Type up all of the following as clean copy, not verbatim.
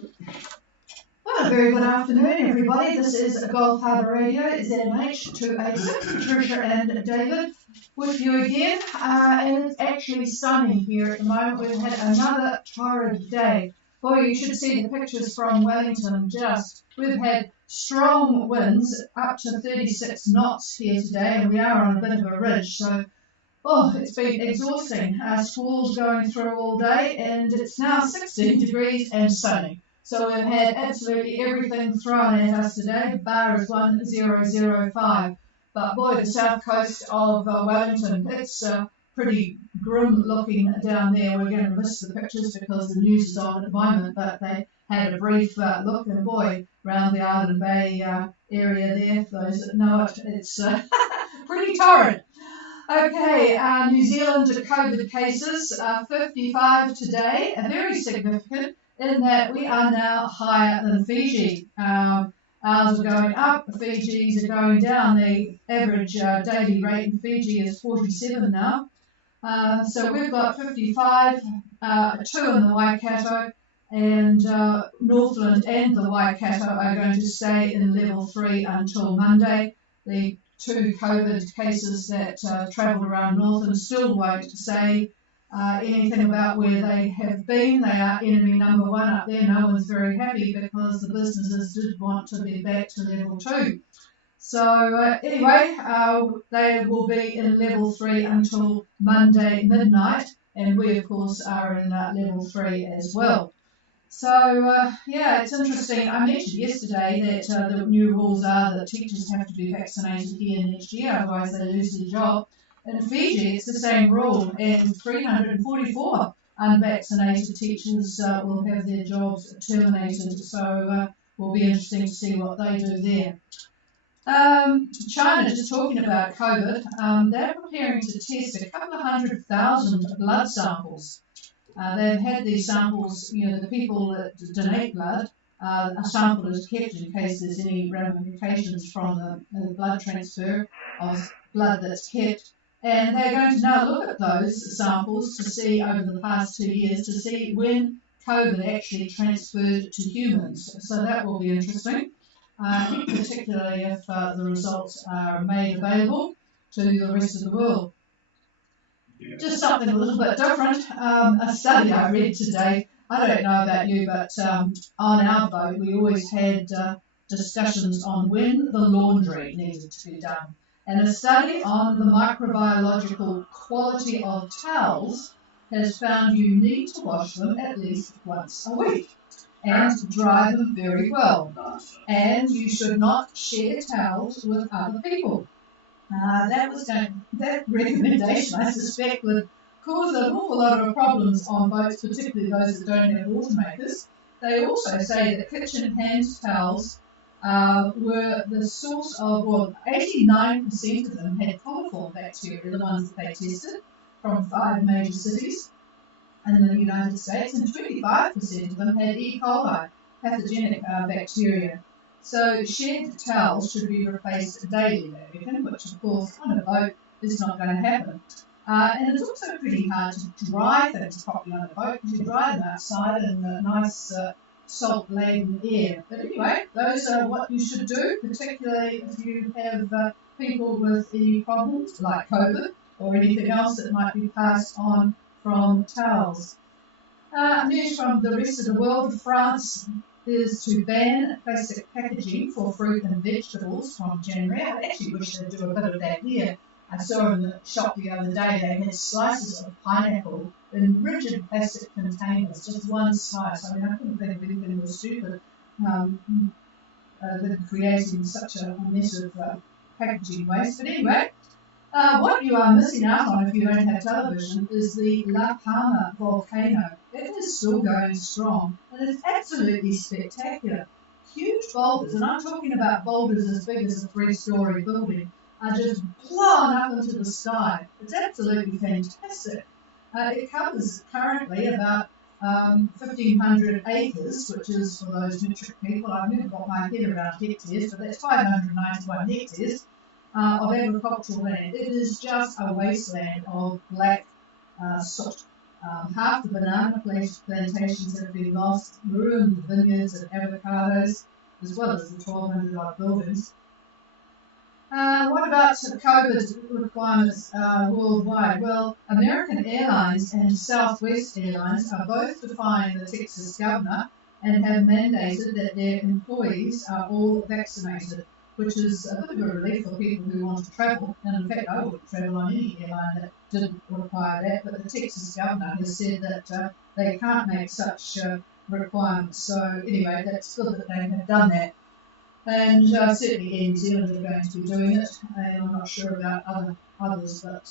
Well, a very good afternoon, everybody. This is Gulf Harbour Radio, ZMH 286. Patricia and David with you again. And it's actually sunny here at the moment. We've had another torrid day. Boy, you should see the pictures from Wellington. We've had strong winds up to 36 knots here today, and we are on a bit of a ridge. So, it's been exhausting. Squalls going through all day, and it's now 16 degrees and sunny. So we've had absolutely everything thrown at us today, bar is 1005. But boy, the south coast of Wellington, it's pretty grim looking down there. We're going to miss the pictures because the news is on at the moment, but they had a brief look, and boy, around the Island Bay area there, for those that know it, it's pretty torrid. Okay, New Zealand COVID cases, 55 today, very significant, in that we are now higher than Fiji. Ours are going up, Fiji's are going down. The average daily rate in Fiji is 47 now. So we've got 55, 2 in the Waikato, and Northland and the Waikato are going to stay in level 3 until Monday. The 2 COVID cases that travelled around Northland still won't say anything about where they have been. They are enemy number 1 up there. No one's very happy because the businesses did want to be back to level 2. So anyway, they will be in level 3 until Monday midnight, and we of course are in level 3 as well. So it's interesting. I mentioned yesterday that the new rules are that teachers have to be vaccinated here next year, otherwise they lose their job. In Fiji, it's the same rule, and 344 unvaccinated teachers will have their jobs terminated. So will be interesting to see what they do there. China, just talking about COVID, they're preparing to test a couple of 100,000 blood samples. They've had these samples, the people that donate blood, a sample is kept in case there's any ramifications from the blood transfer of blood that's kept. And they're going to now look at those samples to see over the past 2 years to see when COVID actually transferred to humans. So that will be interesting, particularly if the results are made available to the rest of the world. Just something a little bit different. A study I read today, I don't know about you, but on our boat we always had discussions on when the laundry needed to be done. And a study on the microbiological quality of towels has found you need to wash them at least once a week and dry them very well. And you should not share towels with other people. That recommendation, I suspect, would cause an awful lot of problems on boats, particularly those that don't have automakers. They also say that kitchen hand towels were the source of, 89% of them had coliform bacteria, the ones that they tested, from 5 major cities in the United States, and 25% of them had E. coli, pathogenic bacteria. So shared towels should be replaced daily, they reckon, which of course on a boat is not going to happen. And it's also pretty hard to dry things properly on a boat because you dry them outside in a nice salt-laden air. But anyway, those are what you should do, particularly if you have people with any problems like COVID or anything else that might be passed on from towels. News from the rest of the world. France is to ban plastic packaging for fruit and vegetables from January. I actually wish they'd do a bit of that here. I saw in the shop the other day they had slices of pineapple in rigid plastic containers, just one slice. I mean, I couldn't think of anything more stupid than creating such a mess of packaging waste. But anyway, what you are missing out on if you don't have television is the La Palma volcano. It is still going strong, and it's absolutely spectacular. Huge boulders, and I'm talking about boulders as big as a 3-story building, are just blown up into the sky. It's absolutely fantastic. It covers currently about 1,500 acres, which is, for those metric people, I've never got my head around hectares, but that's 591 hectares of agricultural land. It is just a wasteland of black soot. Half the banana plantations have been lost, ruined the vineyards and avocados, as well as the 1,200 odd buildings. What about COVID requirements worldwide? Well, American Airlines and Southwest Airlines are both defying the Texas governor and have mandated that their employees are all vaccinated, which is a bit of a relief for people who want to travel. And in fact, I wouldn't travel on any airline that didn't require that, but the Texas governor has said that they can't make such requirements. So anyway, that's good that they have done that. And certainly New Zealand are going to be doing it, and I'm not sure about others, but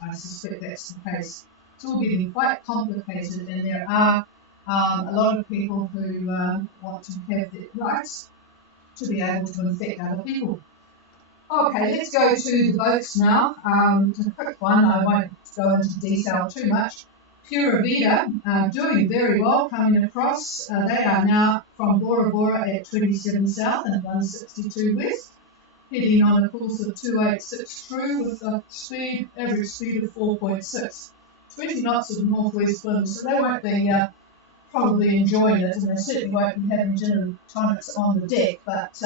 I suspect that's the case. It's all getting quite complicated, and there are a lot of people who want to have the rights to be able to infect other people. Okay, let's go to the boats now. It's a quick one, I won't go into detail too much. Pura Vida doing very well coming across. They are now from Bora Bora at 27 south and 162 west, heading on a course of 286 true with a average speed of 4.6. 20 knots of northwest wind, so they won't be probably enjoying it, and they certainly won't be having gin and tonics on the deck, but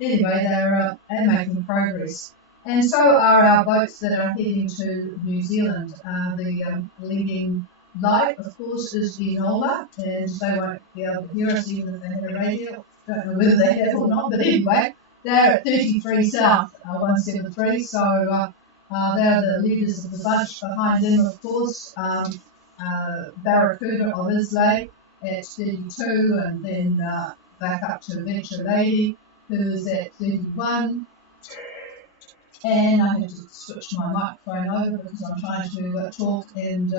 anyway, they're making progress. And so are our boats that are heading to New Zealand. The leading light, of course, is Enola, and they won't be able to hear us even if they have a radio. Don't know whether they have or not, but anyway, they're at 33 south, 173, so they're the leaders of the bunch. Behind them, of course, Barracuda of Islay at 32, and then back up to Adventure Lady, who's at 31. And I have to switch my microphone over because I'm trying to talk and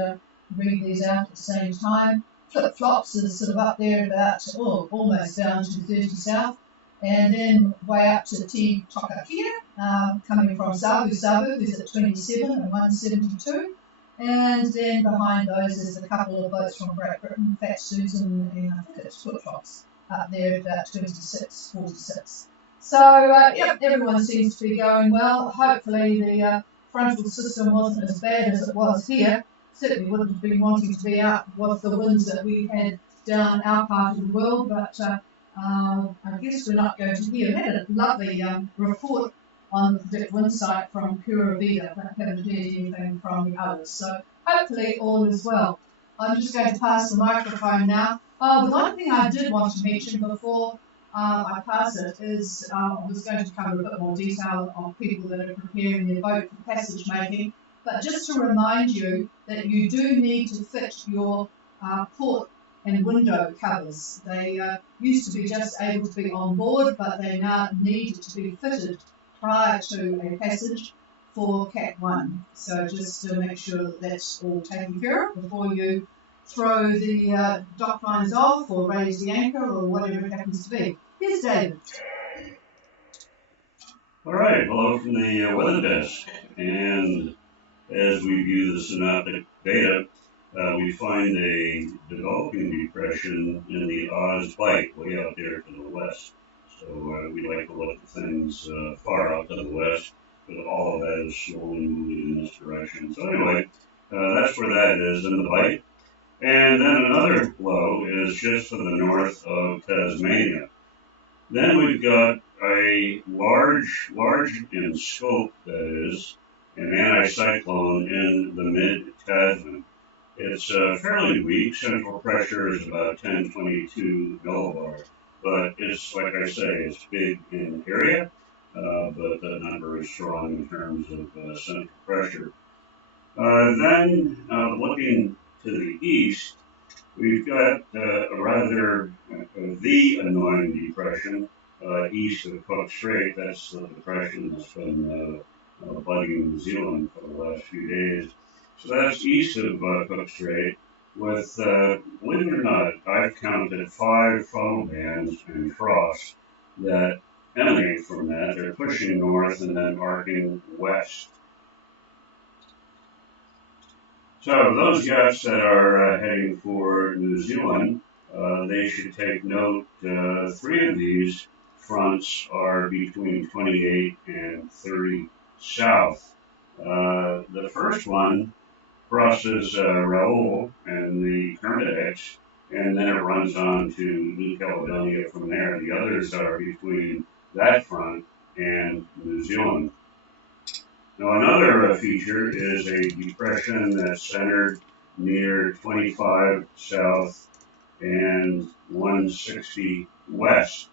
read these out at the same time. Flip Flops is sort of up there about almost down to 30 south, and then way up to Te Tokakia, coming from Sabu is at 27 and 172. And then behind those is a couple of boats from Great Britain, Fat Susan, and I think it's Flip Flops up there at about 26, 46. So, yep, everyone seems to be going well. Hopefully the frontal system wasn't as bad as it was here. Certainly wouldn't have been wanting to be out with the winds that we've had down our part of the world, but I guess we're not going to hear. We had a lovely report on the predict wind site from Pura Vida, but I haven't heard anything from the others. So hopefully all is well. I'm just going to pass the microphone now. The one thing I did want to mention before I pass it is I was going to cover a bit more detail on people that are preparing their boat for passage making, but just to remind you that you do need to fit your port and window covers. They used to be just able to be on board, but they now need to be fitted prior to a passage for Cat 1. So just to make sure that that's all taken care of before you throw the dock lines off or raise the anchor or whatever it happens to be. Here's David. All right, hello from the weather desk. And as we view the synoptic data, we find a developing depression in the Oz Bight way out there to the west. So we like to look at things far out to the west, but all of that is slowly moving in this direction. So anyway, that's where that is in the Bight. And then another low is just to the north of Tasmania. Then we've got a large in scope, that is, an anticyclone in the mid-Tasman. It's fairly weak. Central pressure is about 1022 millibar. But it's, like I say, it's big in area, but the number is strong in terms of central pressure. Then, looking to the east, we've got the annoying depression east of Cook Strait. That's the depression that's been bugging New Zealand for the last few days. So that's east of Cook Strait with, believe it or not, I've counted 5 funnel bands and frost that emanate from that. They're pushing north and then arcing west. So those guys that are heading for New Zealand, they should take note. 3 of these fronts are between 28 and 30 south. The first one crosses Raoul and the Kermadec, and then it runs on to New Caledonia from there. The others are between that front and New Zealand. Now, another feature is a depression that's centered near 25 south and 160 west,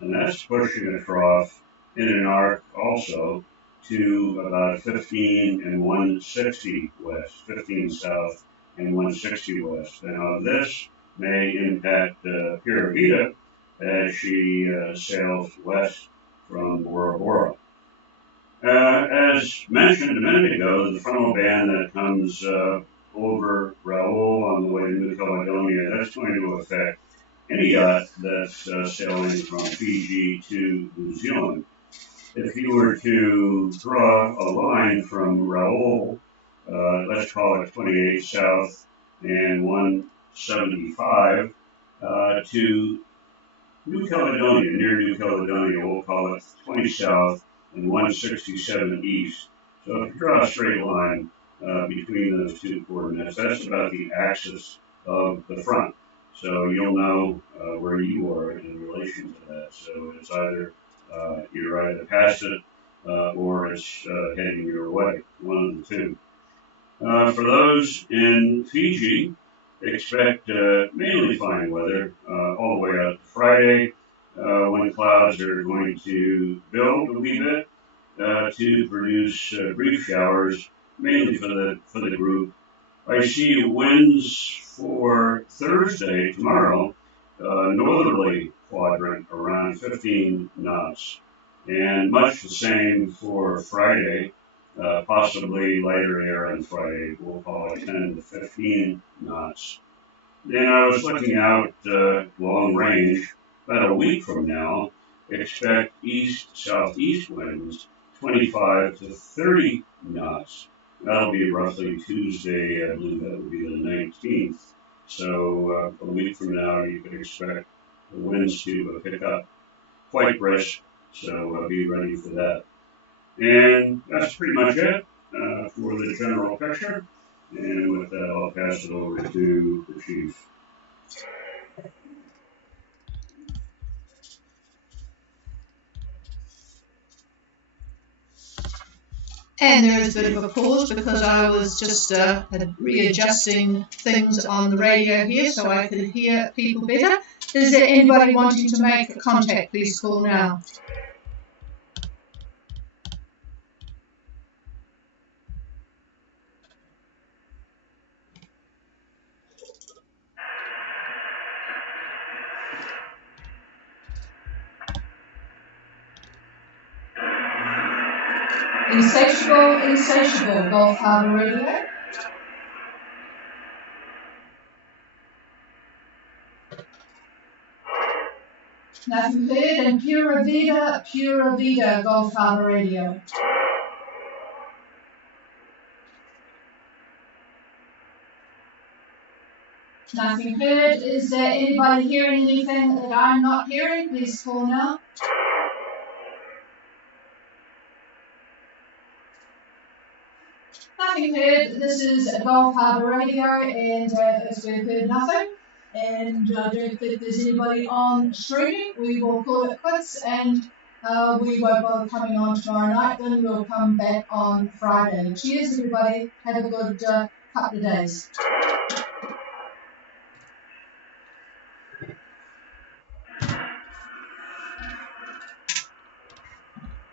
and that's pushing a trough in an arc also to about 15 and 160 west, 15 south and 160 west. Now, this may impact Pura Vida as she sails west from Bora Bora. As mentioned a minute ago, the frontal band that comes over Raoul on the way to New Caledonia, that's going to affect any yacht that's sailing from Fiji to New Zealand. If you were to draw a line from Raoul, let's call it 28 south and 175 to New Caledonia, near New Caledonia, we'll call it 20 south and 167 east. So if you draw a straight line between those two coordinates, that's about the axis of the front. So you'll know where you are in relation to that. So it's either you're either past it or it's heading your way, one of the two. For those in Fiji, expect mainly fine weather all the way out to Friday, when clouds are going to build a wee bit to produce brief showers, mainly for the group. I see winds for Thursday, tomorrow, northerly quadrant around 15 knots, and much the same for Friday. Possibly lighter air on Friday, we'll call it 10 to 15 knots. Then I was looking out long range, about a week from now, expect east-southeast winds, 25 to 30 knots. That'll be roughly Tuesday, I believe that would be the 19th. So a week from now, you can expect the winds to pick up quite brisk, so be ready for that. And that's pretty much it for the general picture. And with that, I'll pass it over to the chief. And there is a bit of a pause because I was just readjusting things on the radio here so I could hear people better. Is there anybody wanting to make contact? Please call now. Insatiable, Gulf Harbour Radio. Nothing heard, and Pura Vida, Gulf Harbour Radio. Nothing heard. Is there anybody hearing anything that I'm not hearing? Please call now. Nothing heard. This is Gulf Harbour Radio, and as we've heard nothing, and I don't think there's anybody on streaming, we will call it quits, and we won't bother coming on tomorrow night. Then we'll come back on Friday. Cheers, everybody. Have a good couple of days.